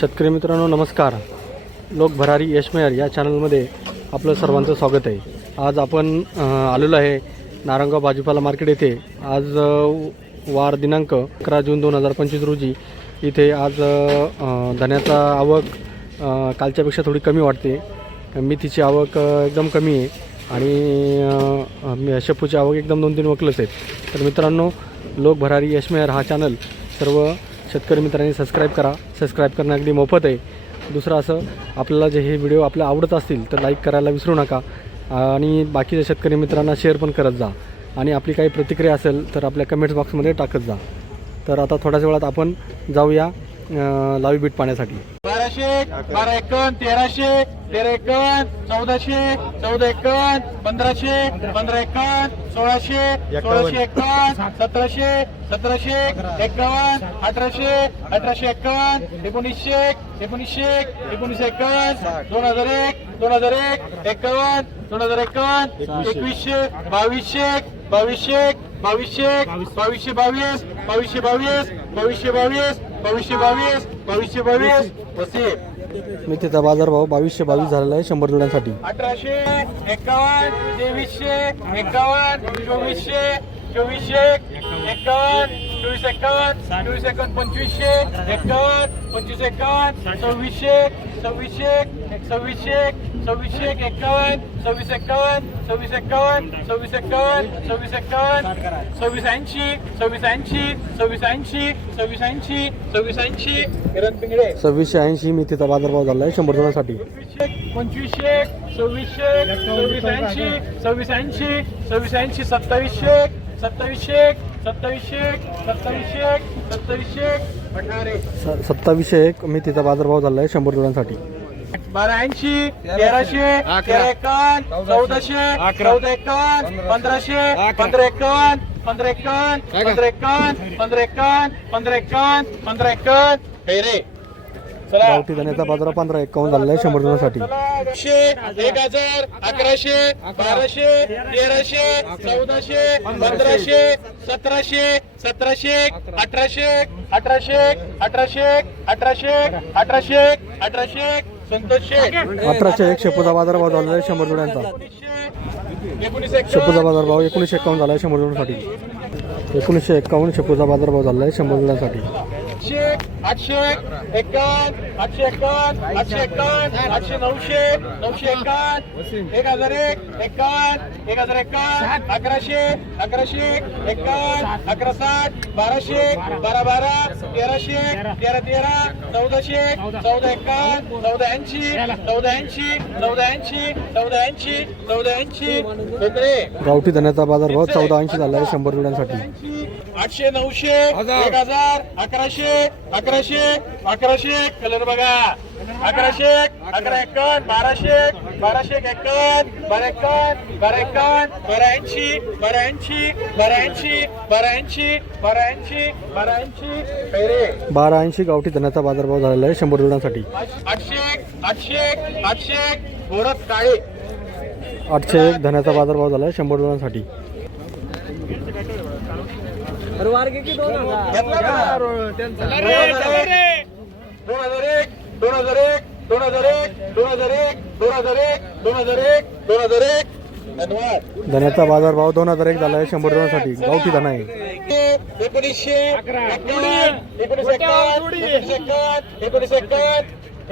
शेतकरी मित्रांनो नमस्कार. लोक भरारी यशमेयर या चॅनलमध्ये आपलं सर्वांचं स्वागत आहे. आज आपण आलेलो आहे नारंगाव भाजीपाला मार्केट येथे. आज वार दिनांक अकरा जून दोन हजार पंचवीस रोजी. इथे आज धन्याचा आवक कालच्यापेक्षा थोडी कमी वाटते. मेथीची आवक एकदम कमी आहे. आणि शेपूची आवक एकदम दोन तीन वकलच आहेत. तर मित्रांनो लोक भरारी यशमेहर हा चॅनल सर्व शेतकरी मित्रांनी सबस्क्राईब करा. सबस्क्राईब करणं अगदी मोफत आहे. दुसरं असं आपल्याला जे हे व्हिडिओ आपल्या आवडत असतील तर लाईक करायला विसरू नका. आणि बाकीच्या शेतकरी मित्रांना शेअर पण करत जा. आणि आपली काही प्रतिक्रिया असेल तर आपल्या कमेंट्स बॉक्समध्ये टाकत जा. तर आता थोड्याच वेळात आपण जाऊया. लावी बीट पाण्यासाठी. बाराशे बारा एकावन्न तेराशे तेरा एकावन्न चौदाशे चौदा एकावन्न पंधराशे पंधरा एकावन्न सोळाशे सोळाशे एकावन्न सतराशे सतराशे एकावन्न अठराशे अठराशे एकावन्न एकोणीसशे एकोणीसशे एकोणीसशे एकावन्न दोन हजार एक दोन हजार एक एकावन्न दोन हजार एकावन्न एकवीसशे बावीसशे बावीसशे बावीसशे बावीसशे बावीस बावीसशे बावीस बावीसशे बावीस बावीसशे बावीस बावीसशे बावीस मेथीचा बाजारभाव बावीसशे बावीस झालेला आहे शंभर जुड्यांसाठी. अठराशे एकावन्न तेवीसशे एकावन्न चोवीसशे चोवीसशे एकावन्न चोवीस एकावन्न चोवीस एकावन्न पंचवीसशे एकावन्न पंचवीस एकावन्न सव्वीसशे सव्वीसशे सव्वीसशे सव्वीसशे सव्वीस एकावन्न सव्वीस एकावन्न सव्वीस एकावन्न सव्वीस एकावन्न सव्वीस ऐंशी सव्वीस ऐंशी सव्वीस ऐंशी सव्वीस ऐंशी सव्वीस ऐंशी किरण पिंगळे. सव्वीसशे ऐंशी मेथीचा बाजारभाव झाला आहे शंभर जुड्यांसाठी पंचवीसशे सव्वीसशे सव्वीस ऐंशी सव्वीस ऐंशी सव्वीस ऐंशी सत्तावीसशे सत्तावीसशे सत्तावीसशे. सत्तावीसशे सत्तावीसशे सत्तावीसशे एक मेथीचा बाजारभाव झाला आहे शंभर जुड्यांसाठी बारा ऐंशी तेराशे तेरा एकावन्न चौदाशे. चौदा एकावन्न पंधराशे. पंधरा एकावन्न पंधरा एकावन्न पंधरा एकावन्न पंधरा एकावन्न पंधरा एकावन्न पंधरा एकावन्न हे रे. चला. गावठी धन्याचा बाजार पंधरा एकावन्न झालेला आहे शंभर एकशे एक हजार अकराशे बाराशे तेराशे चौदाशे पंधराशे सतराशे सतराशे अठराशे अठराशे अठराशे अठराशे अठराशे अठराशे अठराशे एक शेपूचा बाजारभाव झालेला आहे शंभर जुड्यांचा. शेपूचा बाजारभाव एकोणीसशे एकावन्न झाला आहे शंभर जुड्यांसाठी. एकोणीसशे एकावन्न शेपूचा बाजारभाव झाला आहे शंभर जुड्यांसाठी. आठशे आठशे एकावन्न आठशे एकावन्न आठशे एकावन्न आठशे नऊशे नऊशे एकावन्न एक हजार एक एकावन्न एक हजार एकावन्न अकराशे अकराशे एकावन्न अकरा साठ बाराशे बारा बारा तेराशे तेरा तेरा चौदाशे चौदा एकावन्न चौदा ऐंशी चौदा ऐंशी चौदा ऐंशी चौदा ऐंशी चौदा ऐंशी. गावठी धन्याचा बाजारभाव चौदा ऐंशी झाला आहे शंभर जुड्यांसाठी. आठशे नऊशे एक हजार अकराशे अकराशे अकराशे कलर बघा. अकराशे अकरा एकावन्न बाराशे बाराशे एकावन्न बारा एकावन्न बारा एकावन्न बारा ऐंशी बारा ऐंशी बारा ऐंशी बारा ऐंशी बारा ऐंशी बारा ऐंशी. बारा ऐंशी गावठी धन्याचा बाजारभाव झालेला आहे शंभर जुड्यांसाठी. आठशे आठशे आठशे गोरख काळे. आठशे एक धन्याचा बाजारभाव झाला आहे शंभर जुड्यांसाठी घेतला का? दोन हजार एक दोन हजार एक दोन हजार एक दोन हजार एक दोन हजार एक दोन हजार एक दोन हजार एक धन्यवाद धन्याचा बाजारभाव दोन हजार एक झाला आहे शंभर जुड्यांसाठी गावठी धना आहे एकोणीसशे एकोणीस एकावन्न एकोणीस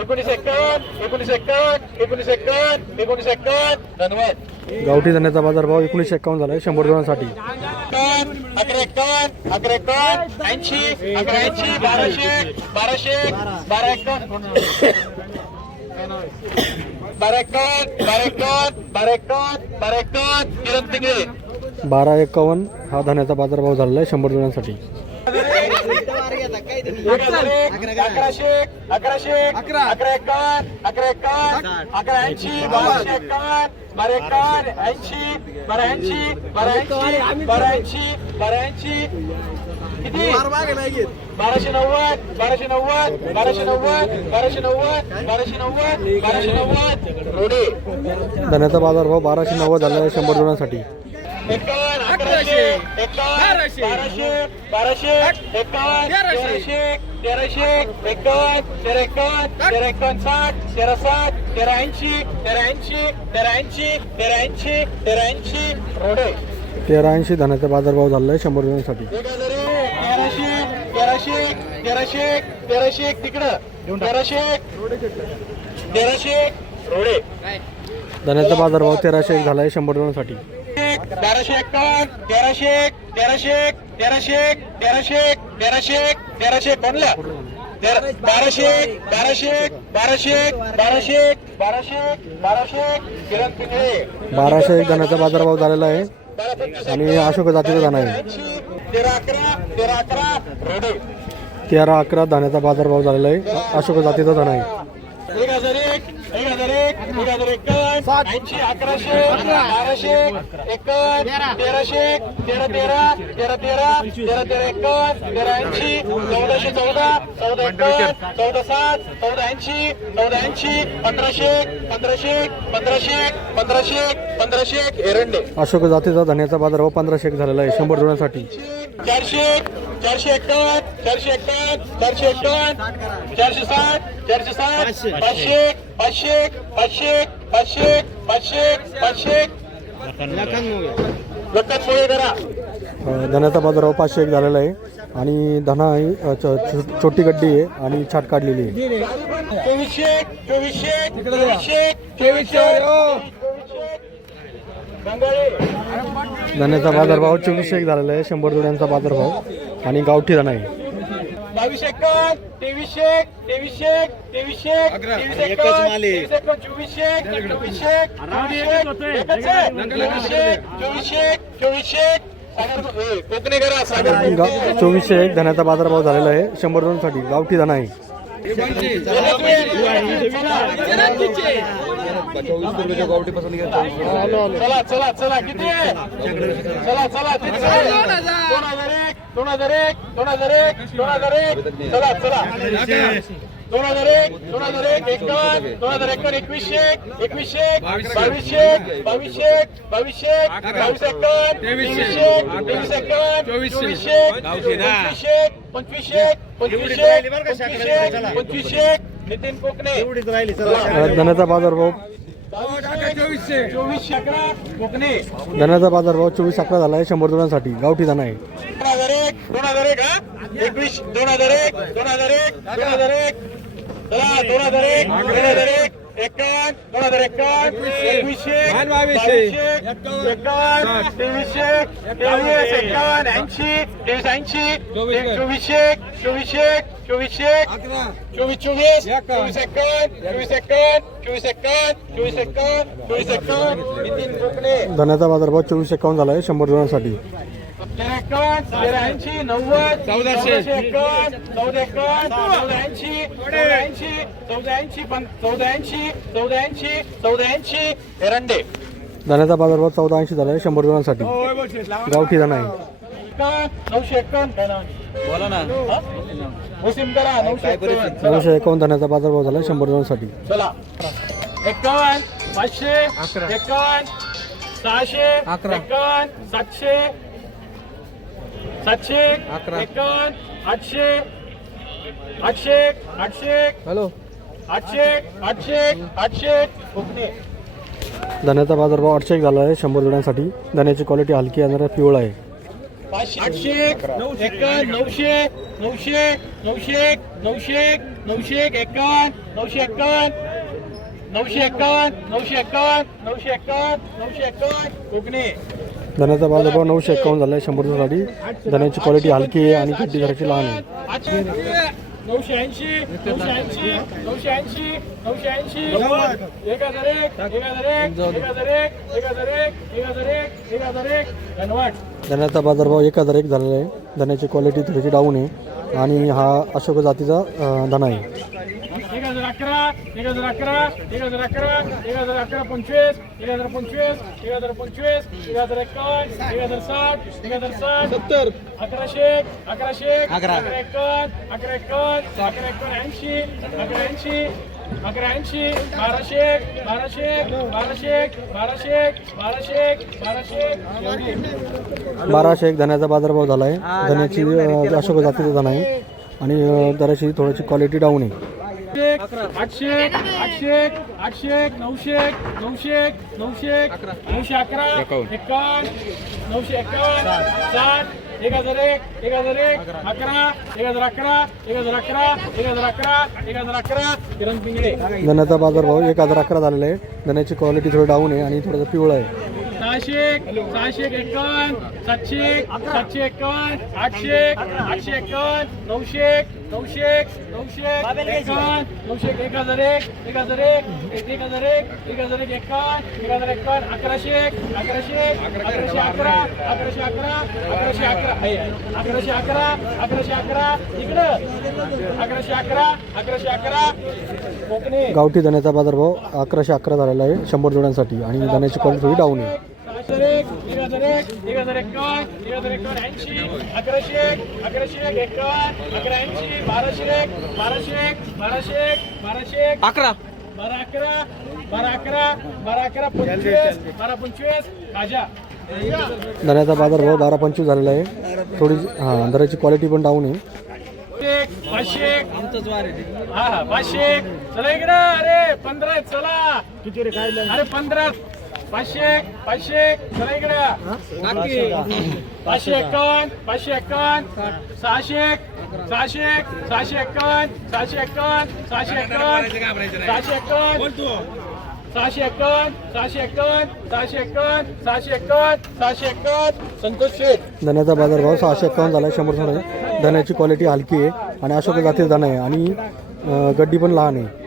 एकोणीस एकावन्न एकोणीस एकोणीस एकोणीस धन्यवाद. गावठी धन्याचा बाजारभाव एकोणीसशे एकावन्न झाला आहे शंभर एकावन्न अकरा अकरा ऐंशी अकरा ऐंशी बाराशे बाराशे बारा एकावन्न बारा बारा बारा किरण एकावन्न हा धन्याचा बाजारभाव झालेला आहे शंभर जुड्यांसाठी अकराशे अकराशे अकरा अकरा एकावन्न अकरा एकावन्न अकरा ऐंशी बाराशे एकावन्न बारा एकावन्न ऐंशी बारा ऐंशी बारा ऐंशी बारा ऐंशी बारा ऐंशी किती बाराशे नव्वद बाराशे नव्वद बाराशे नव्वद बाराशे नव्वद बाराशे नव्वद बाराशे नव्वद रोडे धन्याचा बाजारभाव बाराशे नव्वद झाला शंभर जुड्यांसाठी. एकावन्न अकराशे एकावन्न बाराशे बाराशे एकावन्न तेराशे तेराशे एकावन्न तेरा एकावन्न तेरा एकावन्न साठ तेरा साठ तेरा ऐंशी तेरा ऐंशी तेरा ऐंशी तेरा ऐंशी तेरा ऐंशी रोडे तेरा ऐंशी धान्याचा बाजारभाव झालेला आहे शंभर रुपयांसाठी तेराशे तेराशे तेराशे तेराशे एक. तिकडं तेराशे तेराशे रोडे. धान्याचा बाजारभाव तेराशे एक झाला आहे शंभर रुपयांसाठी. बाराशे एकावन्न तेराशे एक तेराशे एक तेराशे एक तेराशे एक तेराशे एक तेराशे कोणला बाराशे एक बाराशे एक बाराशे एक बाराशे एक बाराशे एक बाराशे एक किरण पिंगळे. बाराशे एक धान्याचा बाजारभाव झालेला आहे. आणि अशोक जातीचा धान आहे. तेरा अकरा तेरा अकरा रोडे. तेरा अकरा धान्याचा बाजारभाव झालेला आहे. अशोक जातीचा धान आहे एक हजार एक एक हजार एक एक हजार एकावन्न ऐंशी अकराशे बाराशे एकावन्न तेराशे तेरा तेरा तेरा तेरा तेरा तेरा एकावन्न तेरा ऐंशी चौदाशे चौदा चौदा एकावन्न चौदा सात चौदा ऐंशी चौदा ऐंशी पंधराशे पंधराशे पंधराशे पंधराशे पंधराशे एरंडे. अशोक जातीचा धान्याचा बाजारभाव पंधराशे एक झालेला आहे शंभर रुपयांसाठी चारशे चारशे एकावन्न चारशे एकावन्न चारशे एकावन्न चारशे साठ चारशे साठ पाचशे पाचशे पाचशे पाचशे पाचशे पाचशे. करा धान्याचा बाजारभाव पाचशे एक झालेला आहे. आणि धना ही, छोटी गड्डी आहे आणि छाट काढलेली आहे. चोवीसशे चोवीसशे चोवीसशे चोवीसशे. बंगाळी धान्याचा बाजारभाव चोवीसशे एक झालेला आहे. शंभर रुपयांचा बाजारभाव. आणि गावठी धना आहे. तेवीसशे तेवीसशे तेवीस एकावन्न तेवीस एकावन्न चोवीसशे चोवीसशे चोवीसशे एकच आहे. चोवीसशे चोवीसशे चोवीसशे सागर ए, कोकणी करा सागर गा- चोवीसशे एक धन्याचा बाजारभाव झालेला आहे. शंभर रुपयांसाठी गावठी धना आहे. चला चला चला किती आहे? चला चला किती आहे? दोन हजार एक दोन हजार एक दोन हजार एक दोन हजार एक चला चला. दोन हजार एक दोन हजार एक एकावन्न. दोन हजार एकावन्न एकवीसशे एकवीसशे बावीसशे बावीसशे बावीसशे बावीस एकावन्न तेवीसशे तेवीस एकावन्न चोवीसशे पंचवीसशे पंचवीसशे पंचवीसशे पंचवीसशे पंचवीसशे नितीन कोकणे. अ, धन्याचा बाजारभाव कोकणे. धन्याचा बाजारभाव चोवीस अकरा झाला आहे शंभर रुपयांसाठी. गावठी धना आहे. दोन हजार एक दोन हजार एक हा? एकवीस दोन हजार एक दोन हजार एक दोन हजार एक. चला दोन हजार एक दोन हजार एक. एकावन्न दोन हजार एकावन्न एकवीसशे बावीसशे एकावन्न तेवीसशे तेवीस एकावन्न ऐंशी तेवीस ऐंशी चोवीसशे चोवीसशे चोवीसशे चोवीस चोवीस चोवीस एकावन्न चोवीस एकावन्न चोवीस एकावन्न चोवीस एकावन्न चोवीस एकावन्न. नितीन कोकणे धन्याचा बाजारभाव चोवीस एकावन्न झाला आहे शंभर रुपयांसाठी एकावन्न ऐंशी नव्वद चौदाशे. एकावन्न चौदा एकावन्न चौदा ऐंशी चौदा ऐंशी चौदा ऐंशी पण चौदा ऐंशी चौदा ऐंशी चौदा ऐंशी एरंडे. धन्याचा बाजारभाव चौदा ऐंशी झाला आहे शंभर रुपयांसाठी गावठी धना आहे. एकावन्न नऊशे एकावन्न बोला ना. मुस्लिम करा नऊशे एकावन्न. नऊशे एकावन्न धन्याचा बाजारभाव झाला आहे शंभर रुपयांसाठी चला. एकावन्न पाचशे एकावन्न सहाशे एकावन्न सातशे सातशे एकावन्न आठशे आठशे आठशे. हॅलो. आठशे आठशे आठशे. कोकणे धन्याचा बाजारभाव आठशे एक झाला आहे शंभर रुपयांसाठी धन्याची क्वालिटी हलकी आणि जरा पिवळा आहे. आठशे एकावन्न नऊशे नऊशे नऊशे नऊशे नऊशे एकावन्न नऊशे एकावन्न नऊशे एकावन्न नऊशे एकावन्न नऊशे एकावन्न नऊशे एकावन्न. कोकणे धन्याचा बाजारभाव नऊशे एकावन्न झाला आहे शंभर रुपयांसाठी धन्याची क्वालिटी हलकी आहे आणि खड्डी घराची लहान आहे. नऊशे ऐंशी नऊशे ऐंशी नऊशे ऐंशी नऊशे ऐंशी एक हजार एक एक हजार एक एक हजार एक एक हजार एक एक हजार एक एक हजार एक धन्यवाद धन्याचा बाजारभाव एक हजार एक झालेला आहे. धन्याची क्वालिटी थोडीशी डाऊन आहे. आणि हा अशोक जातीचा धना आहे. अकरा एक हजार अकरा एक हजार अकरा एक हजार अकरा पंचवीस एक हजार पंचवीस एक हजार पंचवीस एक हजार एकावन्न एक हजार साठ एक हजार साठ. सत्तर. अकराशे अकराशे अकरा. एकावन्न अकरा एकावन्न अकरा एकावन्न ऐंशी अकरा ऐंशी अकरा ऐंशी बाराशे बाराशे बाराशे बाराशे बाराशे बाराशे बाराशे एक धन्याचा बाजारभाव झाला आहे धन्याची अशोक जातीचा धन आहे. आणि जराशी थोडीशी क्वालिटी डाऊन आहे. आठशे आठशे आठशे नऊशे नऊशे नऊशे नऊशे अकरा एकावन्न नऊशे एकावन्न साठ एक हजार एक एक हजार एक अकरा एक हजार अकरा एक हजार अकरा एक हजार अकरा एक हजार अकरा किरण पिंगळे. धन्याचा बाजारभाव एक हजार अकरा झालेला आहे. धन्याची क्वालिटी थोडी डाऊन आहे आणि थोडंसं पिवळं आहे. सहाशे सहाशे एकावन्न सातशे सातशे एकावन्न आठशे आठशे एकावन्न नऊशे नऊशे नऊशे एकावन्न नऊशे एक हजार एक एक हजार एक एक हजार एक एक हजार एक एकावन्न एक हजार एकावन्न अकराशे अकराशे अकराशे अकरा अकराशे अकरा अकराशे अकरा. आहे. अकराशे अकरा अकराशे अकरा. इकडं. अकराशे अकरा अकराशे अकरा. कोकणी. गावठी धन्याचा बाजारभाव अकराशे अकरा झालेला आहे शंभर जोड्यांसाठी. आणि धन्याची क्वालिटी थोडी डाऊन आहे. एक, एक हजार एक, एक हजार एकावन्न, एक हजार एकावन्न ऐंशी, अकराशे एक, अकराशे एक एकावन्न, अकरा ऐंशी, बाराशे एक, बाराशे एक, बाराशे एक, बाराशे एक, अकरा. बारा अकरा, बारा अकरा, बारा अकरा पंचवीस, बारा पंचवीस, बाजारभाव बारा पंचवीस झालेला आहे. थोडी हां धन्याची क्वालिटी पण डाऊन आहे. एक, पाचशे एक, हा हा पाचशे एक. चला इकडं. अरे पंधरा चला. अरे पंधरा. पाचशे एक, पाचशे एक. चला इकडं. पाचशे एकावन्न पाचशे एकावन्न सहाशे एक, सहाशे एक, सहाशे एकावन्न सहाशे एकावन्न सहाशे एकावन्न सहाशे एकावन्न सहाशे एकावन्न सहाशे एकावन्न सहाशे एकावन्न सहाशे एकावन्न सहाशे एकावन्न. संतोष शेठ. धन्याचा बाजारभाव सहाशे एकावन्न झाला आहे शंभर सोडा धन्याची क्वालिटी हलकी आहे आणि अशोक जातीचा धन आहे आणि गड्डी पण लहान आहे.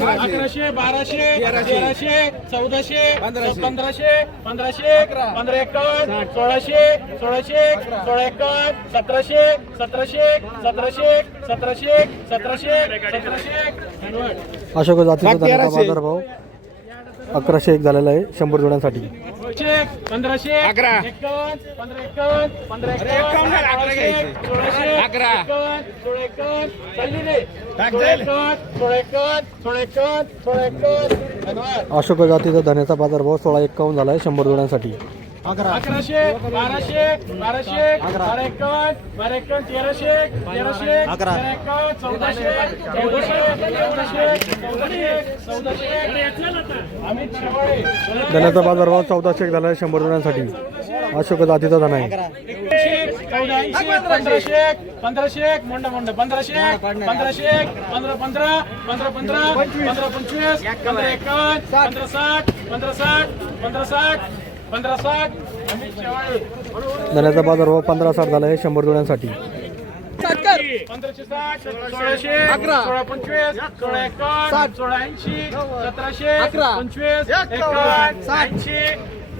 अकराशे बाराशे तेराशे चौदाशे पंधराशे. पंधराशे पंधरा एकावन्न सोळाशे सोळाशे सोळा एकावन्न सतराशे सतराशे सतराशे सतराशे सतराशे सतराशे. अशोक जातीचा बाजारभाव अकराशे एक झालेला आहे शंभर जोड्यांसाठी. पंधराशे अकरा. अशोक जातीचा धान्याचा बाजार भाव सोळा एक्कावन्न झालाय शंभर जोड्यांसाठी. अकराशे बाराशे बाराशे बारा एकावन्न बारा एकावन्न तेराशे तेराशे तेरा एकावन्न चौदाशे चौदाशे चौदाशे चौदाशे चौदाशे. अमित शेवाळे. धन्याचा बाजारभाव चौदाशे एक झाला आहे शंभर जोड्यांसाठी अशोक जातीचा धन आहे. चौदा ऐंशी पंधराशे पंधराशे मोंडा मोंडा पंधराशे पंधराशे पंधरा पंधरा पंधरा पंधरा पंधरा पंचवीस पंधरा एकावन्न पंधरा साठ पंधरा साठ पंधरा साठ धन्याचा बाजार भाव पंधरा साठ झाला आहे शंभर जोड्यांसाठी. सोळाशे अकरा. सोळा पंचवीस सोळा एकावन्न सोळा ऐंशी सतराशे अकरा. पंचवीस ऐंशी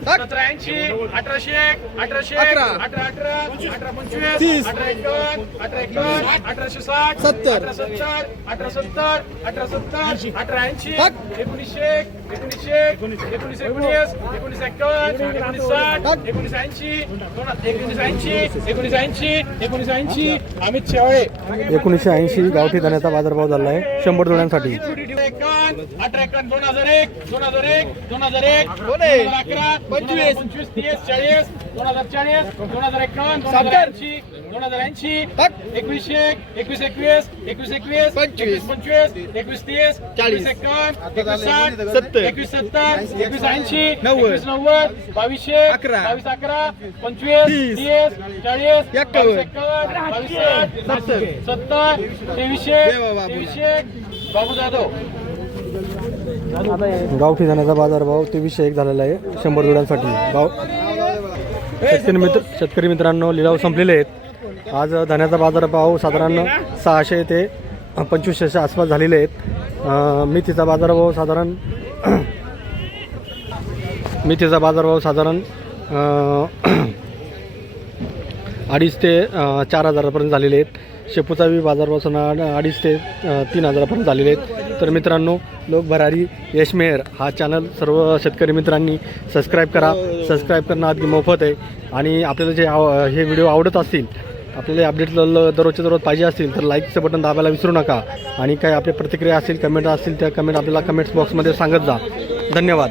सतरा ऐंशी अठराशे अठराशे अठरा अठरा अठरा पंचवीस अठरा एकावन्न अठरा एकावन्न अठराशे साठ सत्तर. अठरा सत्तर अठरा सत्तर अठरा सत्तर अठरा ऐंशी एकोणीसशे एकोणीसशे एकोणीस एकोणीस एकोणीस एकावन्न एकोणीस साठ एकोणीस ऐंशी एकोणीस ऐंशी एकोणीस ऐंशी एकोणीस ऐंशी अमित शेवाळे. एकोणीसशे ऐंशी गावठी धन्याचा बाजारभाव झाला आहे शंभर जोड्यांसाठी. एकावन्न अठरा एकावन्न दोन हजार एक दोन हजार एक दोन हजार एक दोन हजार अकरा पंचवीस. पंचवीस तीस चाळीस दोन हजार चाळीस दोन हजार एकावन्न दोन हजार ऐंशी दोन हजार ऐंशी एकवीसशे एकवीस एकवीस एकवीस एकवीस पंचवीस. पंचवीस एकवीस तीस चाळीस. एकावन्न एकवीस साठ सत्तर. एकवीस सत्तर एकवीस ऐंशी एकवीस नव्वद बावीसशे अकरा. बावीस अकरा पंचवीस तीस. चाळीस एकावन्न बावीस सत्तर. तेवीसशे तेवीसशे बाबू जाधव. गावठी धन्याचा बाजारभाव तेवीसशे एक झालेला आहे. शंभर जोड्यांसाठी. गाव शेतकरी मित्र शेतकरी मित्रांनो लिलाव संपलेले आहेत. आज धान्याचा बाजारभाव साधारण सहाशे ते पंचवीसशेच्या आसपास झालेले आहेत. अं, मेथीचा बाजारभाव साधारण मेथीचा बाजारभाव साधारण अडीच ते चार हजारापर्यंत झालेले आहेत. शेपूचा बी बाजारभाव सणा अडीच ते तीन हजारापर्यंत झालेले आहेत. तर मित्रांनो लोक भरारी यश मेहर हा चॅनल सर्व शेतकरी मित्रांनी सबस्क्राईब करा. सबस्क्राईब करणं अगदी मोफत आहे. आणि आपल्याला जे आव हे व्हिडिओ आवडत असतील आपल्याला अपडेट दररोजच्या दररोज पाहिजे असतील तर लाईकचं बटन दाबायला विसरू नका. आणि काय आपल्या प्रतिक्रिया असतील कमेंट असतील त्या कमेंट आपल्याला कमेंट्स बॉक्समध्ये सांगत जा. धन्यवाद.